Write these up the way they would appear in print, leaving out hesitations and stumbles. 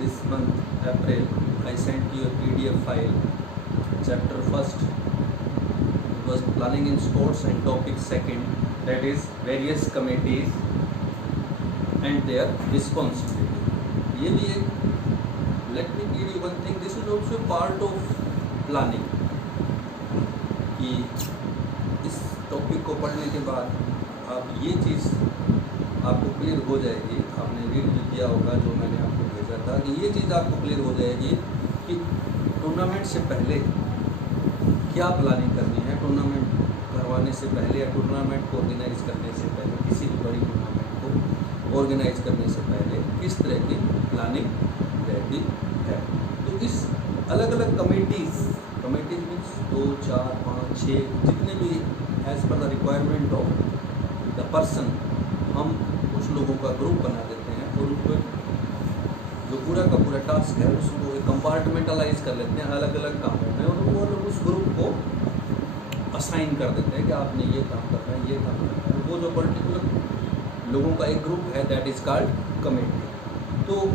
this month April I sent you a PDF file. Chapter first was planning in sports and topic second, that is various committees and their responsibility. ये भी एक, let me give you one thing, this is also part of planning कि इस topic को पढ़ने के बाद आप ये चीज़ आपको क्लियर हो जाएगी, आपने रीड भी किया होगा जो मैंने आपको भेजा था, कि ये चीज़ आपको क्लियर हो जाएगी कि टूर्नामेंट से पहले क्या प्लानिंग करनी है, टूर्नामेंट करवाने से पहले या टूर्नामेंट को ऑर्गेनाइज करने से पहले, किसी भी बड़ी टूर्नामेंट को ऑर्गेनाइज करने से पहले किस तरह की प्लानिंग रहती है। तो इस अलग अलग कमेटीज़ मीन्स 2, 4, 5, 6 जितने भी as per the requirement of the person, हम कुछ लोगों का ग्रुप बना देते हैं और उनको जो पूरा का पूरा टास्क है उसको कंपार्टमेंटलाइज कर लेते हैं अलग अलग कामों में, और वो लोग उस ग्रुप को असाइन कर देते हैं कि आपने ये काम करना है, ये काम करना है। वो जो पर्टिकुलर लोगों का एक ग्रुप है दैट इज़ कॉल्ड कमेटी। तो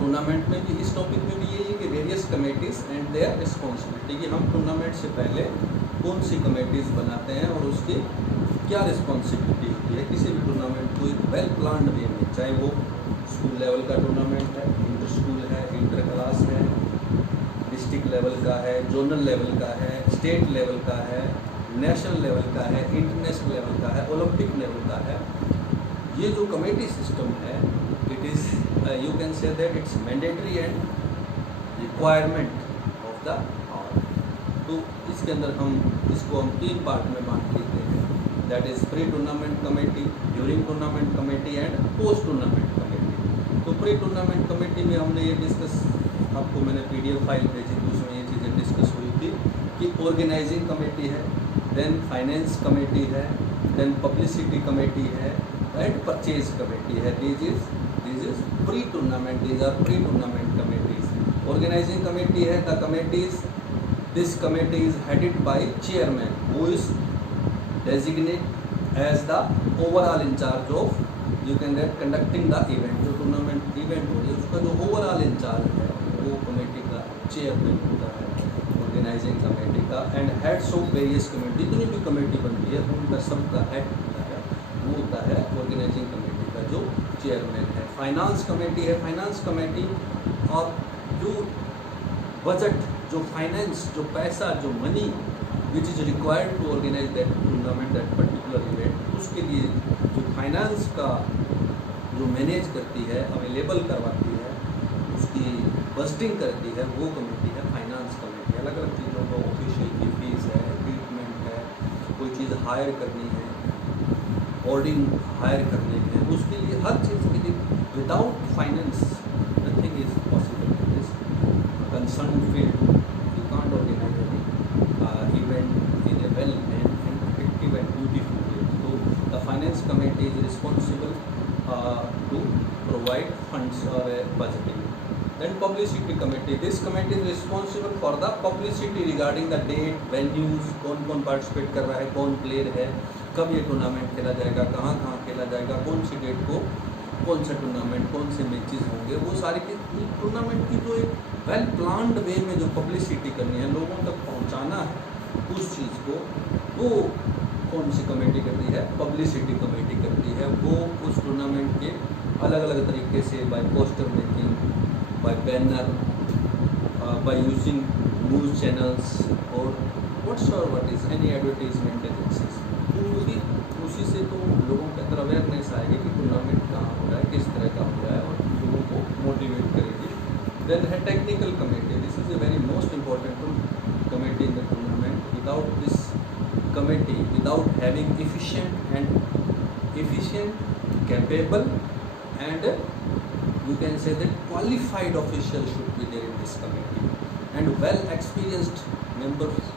टूर्नामेंट में भी इस टॉपिक में भी यही है कि various committees and their responsibility, कि हम टूर्नामेंट से पहले कौन सी कमेटीज़ बनाते हैं और उसकी क्या रिस्पॉन्सिबिलिटी होती है। किसी भी टूर्नामेंट को एक वेल प्लान्ड वे में, चाहे वो स्कूल लेवल का टूर्नामेंट है, इंटर स्कूल है, इंटर क्लास है, डिस्ट्रिक्ट लेवल का है, जोनल लेवल का है, स्टेट लेवल का है, नेशनल लेवल का है, इंटरनेशनल लेवल का है, ओलंपिक लेवल का है। ये जो कमेटी सिस्टम है it is you can say that it's mandatory and requirement of the hour। तो इसके अंदर इसको हम 3 पार्ट में बांट लेते हैं, that is pre tournament committee, during tournament committee and post tournament committee. तो प्री टूर्नामेंट कमेटी में हमने ये डिस्कस, आपको मैंने PDF फाइल भेजी थी, उसमें ये चीज़ें डिस्कस हुई थी कि ऑर्गेनाइजिंग कमेटी है, देन फाइनेंस कमेटी है, देन पब्लिसिटी कमेटी है एंड परचेज कमेटी है। This is pre tournament, these are pre tournament committees. Organising committee है the committees, this committee is headed by chairman who is designate as the overall in charge of, you can get conducting the event. जो tournament event हो रही है उसका जो overall in charge है वो committee का चेयरमैन होता है ऑर्गेनाइजिंग कमेटी का। And heads of various committee, जितनी भी कमेटी बनती है उनका सबका हेड होता है, वो होता है ऑर्गेनाइजिंग कमेटी का जो चेयरमैन है। फाइनेंस कमेटी है, फाइनेंस कमेटी और जो बजट, जो फाइनेंस, जो पैसा, जो money which is required to organize that tournament, that particular event, उसके लिए जो फाइनेंस का जो मैनेज करती है, अवेलेबल करवाती है, उसकी बजटिंग करती है, वो कमेटी है फाइनेंस कमेटी। अलग अलग चीज़ों का ऑफिशियल की फीस है, ट्रीटमेंट है, कोई चीज़ हायर करनी है, होर्डिंग हायर करने हैं, उसके लिए हर चीज़ के लिए without finance nothing is possible in this concern field. You can't organise any event in a well and effective and beautiful way. तो the finance committee is responsible to provide funds और budgeting. Then publicity committee, this committee is responsible for the publicity regarding the date, venues, कौन कौन participate कर रहा है, कौन player है, कब ये टूर्नामेंट खेला जाएगा, कहाँ कहाँ खेला जाएगा, कौन सी डेट को कौन सा टूर्नामेंट, कौन से मैचेस होंगे, वो सारी की टूर्नामेंट की जो एक वेल प्लान्ड वे में जो पब्लिसिटी करनी है, लोगों तक पहुँचाना है उस चीज़ को, वो कौन सी कमेटी करती है, पब्लिसिटी कमेटी करती है। वो उस टूर्नामेंट के अलग अलग तरीके से by poster making, by banner, by using news channels or whatsoever what is any advertisement agencies, तो उसी से तो लोगों के अंदर अवेयरनेस आएगी कि टूर्नामेंट कहाँ हो रहा है, किस तरह का हो रहा है, और लोगों को मोटिवेट करेगी। देन है technical committee, this is a very most important committee in the tournament. Without this committee, without having efficient, capable and you can say that qualified officials should be there in this committee, and well experienced members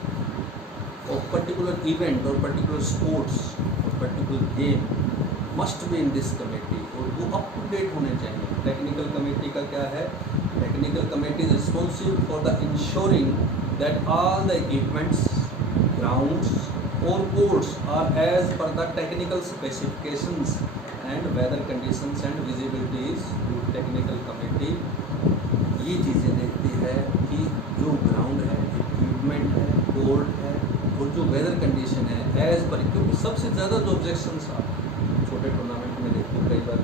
of particular event or particular sports or particular game must be in this committee, और वो up to date होने चाहिए। Technical committee का क्या है, technical committee is responsible for the insuring that all the equipments, grounds और courts are as per the technical specifications and weather conditions and visibility is good। technical committee सबसे ज़्यादा जो objections आप छोटे tournament में देखते हो, कई बार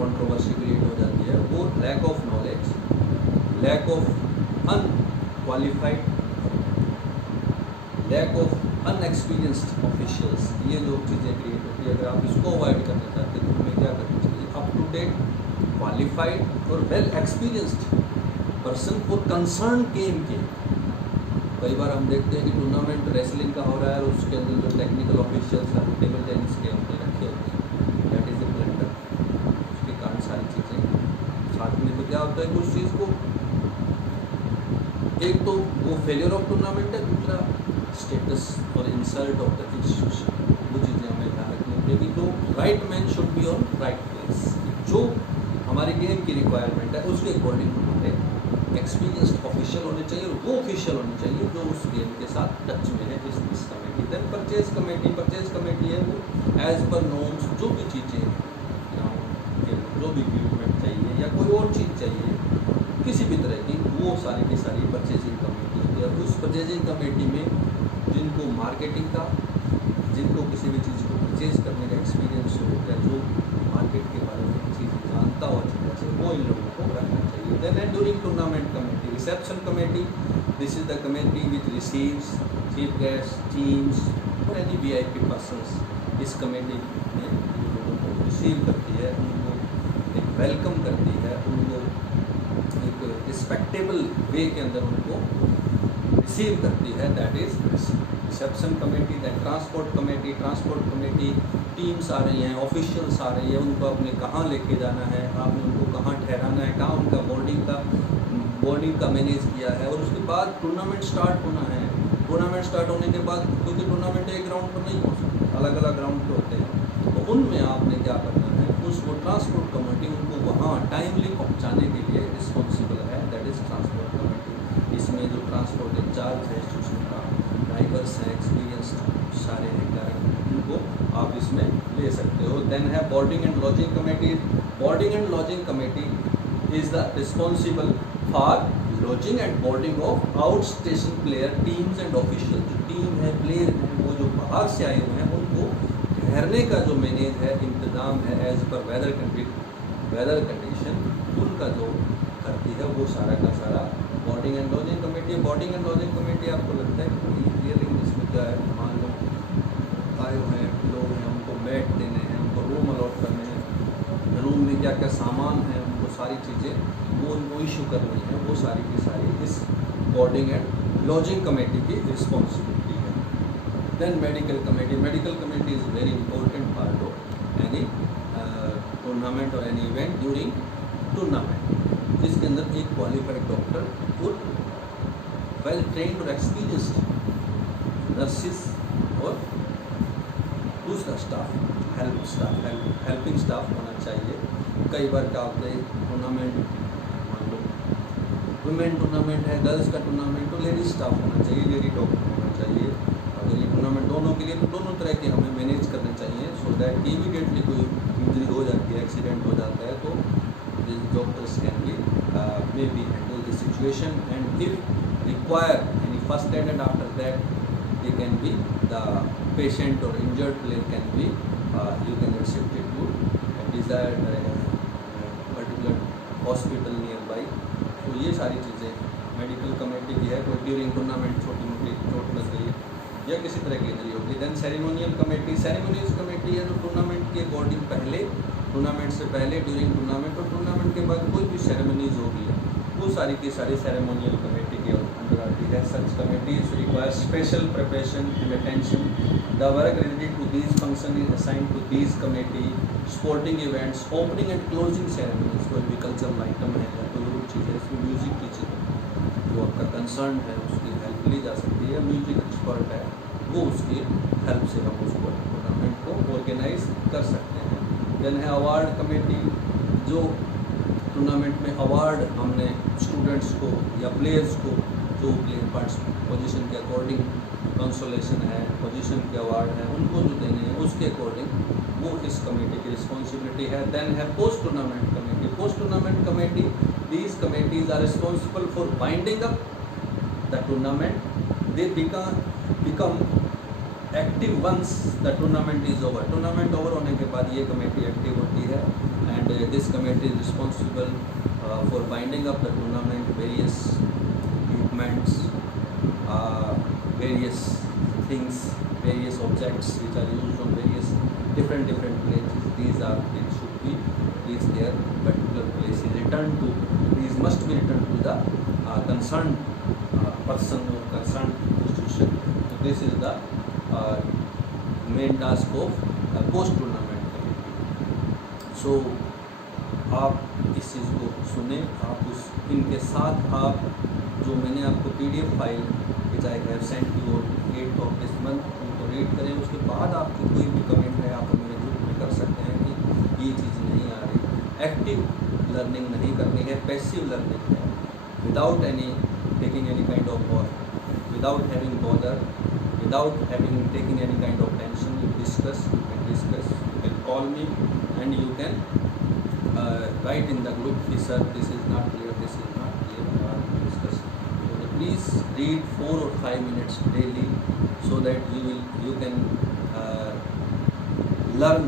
कंट्रोवर्सी क्रिएट हो जाती है, वो lack of knowledge, lack of unqualified, lack of unexperienced officials, ये जो चीज़ें क्रिएट होती है। अगर आप इसको अवॉइड करना चाहते हैं तो हमें क्या करना चाहिए, अप टू डेट, क्वालिफाइड और well experienced person for concern game के। कई बार हम देखते हैं कि टूर्नामेंट रेसलिंग का हो रहा है और उसके अंदर जो टेक्निकल ऑफिशियल्स हैं वो टेबल टेनिस के हमने रखे होते हैं, दैट इज़ ए ब्लंडर। उसके कारण सारी चीज़ें साथ में तो क्या होता है कि उस चीज़ को, एक तो वो फेलियर ऑफ टूर्नामेंट है, दूसरा स्टेटस और इंसल्ट ऑफ द इंस्टीट्यूशन। वो चीज़ें हमें ध्यान रखनी चाहिए कि जो right man should be on right place, जो हमारी गेम की रिक्वायरमेंट है उसके अकॉर्डिंग हमारे एक्सपीरियंस्ड ऑफिशियल होने चाहिए, और वो ऑफिशियल होने चाहिए जो उस गेम के साथ टच में है। इस committee then purchase committee, purchase committee है वो एज पर नॉर्म्स जो भी चीज़ें, जो भी इक्विपमेंट चाहिए या कोई और चीज़ चाहिए किसी भी तरह की, वो सारी की सारी परचेजिंग कमेटी होती है। उस परचेजिंग कमेटी में जिनको मार्केटिंग का, जिनको किसी भी चीज़ को परचेज करने का एक्सपीरियंस हो, या जो मार्केट के बारे में चीज़ जानता हो अच्छी तरह से, वो इन लोगों को रखना चाहिए। देन है during tournament committee, reception committee, this is the committee which receives chief guest, teams और एनी VIP पर्सनस। इस कमेटी में लोगों को रिसीव करती है, उनको एक वेलकम करती है, उनको एक रिस्पेक्टेबल वे के अंदर उनको रिसीव करती है, that is reception committee. Then transport committee, transport committee teams आ रही हैं, ऑफिशियल्स आ रही है, उनको आपने कहाँ लेके जाना है, आपने उनको कहाँ ठहराना है, कहाँ उनका बोर्डिंग का मैनेज किया है। और उसके बाद टूर्नामेंट स्टार्ट होना है। टूर्नामेंट स्टार्ट होने के बाद, क्योंकि टूर्नामेंट एक ग्राउंड पर नहीं हो सकता, अलग अलग ग्राउंड पर होते हैं, तो उनमें आपने क्या करना है, उस वो ट्रांसपोर्ट कमेटी उनको वहाँ टाइमली पहुँचाने के लिए रिस्पॉन्सिबल है, दैट इज़ ट्रांसपोर्ट कमेटी। इसमें जो ट्रांसपोर्ट इंचार्ज है इंस्टीट्यूशन का, ड्राइवर्स हैं, एक्सपीरियंस्ड सारे हैं, उनको आप इसमें ले सकते हो। देन है boarding and lodging committee. Boarding and lodging committee is the responsible for lodging and boarding of out station player, teams and official. जो टीम है, प्लेयर हैं, वो जो बाहर से आए हुए हैं, उनको ठहरने का जो मैनेज है, इंतज़ाम है एज पर वेदर कंडीशन, उनका जो करती है वो सारा का सारा boarding and lodging committee. Boarding and lodging committee आपको लगता है कि रियलिंग इसमें क्या है, मान लो आए हुए हैं लोग हैं, उनको बेड देने हैं, उनको रूम अलॉट करने हैं, रूम में क्या क्या सामान है, उनको सारी चीज़ें वो उनको इशू करनी है, वो सारी की सारी इस बोर्डिंग एंड लॉजिंग कमेटी की रिस्पॉन्सिबिलिटी है। Then medical committee. Medical committee is very important part of any tournament और एनी इवेंट ड्यूरिंग टूर्नामेंट, जिसके अंदर एक क्वालिफाइड डॉक्टर और वेल ट्रेन्ड और एक्सपीरियंस्ड नर्सिस और दूसरा स्टाफ, हेल्पिंग स्टाफ होना चाहिए। कई बार क्या होता है, टूर्नामेंट मान लो वुमेन टूर्नामेंट है, गर्ल्स का टूर्नामेंट, तो लेडीज स्टाफ होना चाहिए, लेडी डॉक्टर होना चाहिए। अगर ये टूर्नामेंट दोनों के लिए, तो दोनों तरह के हमें मैनेज करने चाहिए, सो दैट इमीडिएटली कोई इंजरी हो जाती है, एक्सीडेंट हो जाता है, तो this doctors can be may be handle the situation and if require any first aid, and after that they can be the patient or injured player can be you can get shifted to a desired particular hospital nearby। तो ये सारी चीज़ें medical committee की है। कोई during tournament छोटी मोटी चोट लग गई या किसी तरह की इंजरी होगी। Then ceremonial committee. Ceremonial committee है जो टूर्नामेंट के अकॉर्डिंग पहले, टूर्नामेंट से पहले, ड्यूरिंग टूर्नामेंट और टूर्नामेंट के बाद कोई भी सेरेमनीज होगी, वो सारी की सारी सेरेमोनियल कमेटी के अंडर आती है। Such committees require special preparation and attention. The work related to these function is assigned to these committee. Sporting events, opening and closing ceremonies, कोई भी कल्चरल आइटम है या कोई और चीज़ है, इसमें म्यूजिक की चीज़ जो आपका कंसर्न है उसकी हेल्प ली जा सकती है। म्यूजिक एक्सपर्ट है, वो उसकी हेल्प से हम उसको टूर्नामेंट को ऑर्गेनाइज कर सकते हैं। देन है अवार्ड कमेटी, जो टूर्नामेंट में अवार्ड हमने स्टूडेंट्स को या प्लेयर्स को, जो प्लेयर पार्ट्स पोजीशन के अकॉर्डिंग कंसोलेशन है, पोजीशन के अवार्ड हैं, उनको जो देने हैं उसके अकॉर्डिंग वो इस कमेटी की रिस्पॉन्सिबिलिटी है। देन है post tournament committee. Post tournament committee, these committees are responsible for binding up the tournament. They become active once the tournament is over. Tournament over होने के बाद ये कमेटी एक्टिव होती है and this committee is responsible for binding up the tournament, various equipments, various things, various objects which are used on various different places. These should be reached their particular place. These must be returned to the concerned person or concerned institution. So this is the main task of post tournament committee. So आप इस चीज़ को सुने, आप उस इनके साथ आप जो मैंने आपको PDF file which I have sent you 8th of this month उनको रीड करें। उसके बाद आपकी कोई भी कमेंट है आप मेरे ग्रुप में कर सकते हैं कि ये चीज़ नहीं आ रही। एक्टिव लर्निंग नहीं करनी है, पैसिव लर्निंग है, without any taking any kind of work, without having bother, without having taking any kind of tension. You can call me and you can write in the group, sir, this is not clear, this is not clear, I want to discuss. So please read 4 or 5 minutes daily so that you can learn